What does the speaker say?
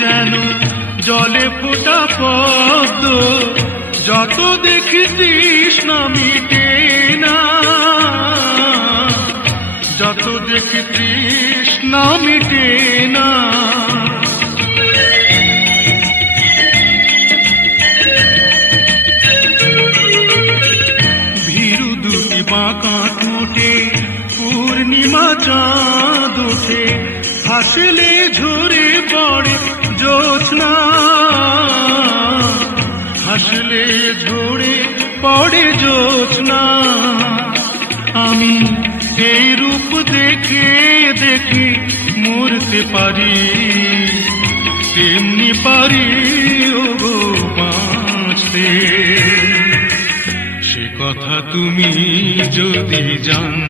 যেন জলে ফোটা পদ্ম, যত দেখি তৃষ্ণা মিটে না, যত দেখি তৃষ্ণা মিটে না। ভীরু দুটি বাঁকা ঠোঁটে পূর্ণিমা চাঁদ ওঠে, হাসলে ঝরে পড়ে জ্যোৎস্না, হাসলে ঝরে পড়ে জ্যোৎস্না। আমি এই রূপ দেখে দেখে মরতে পারি, তেমনি পারি ওগো বাঁচতে। সে কথা তুমি যদি জান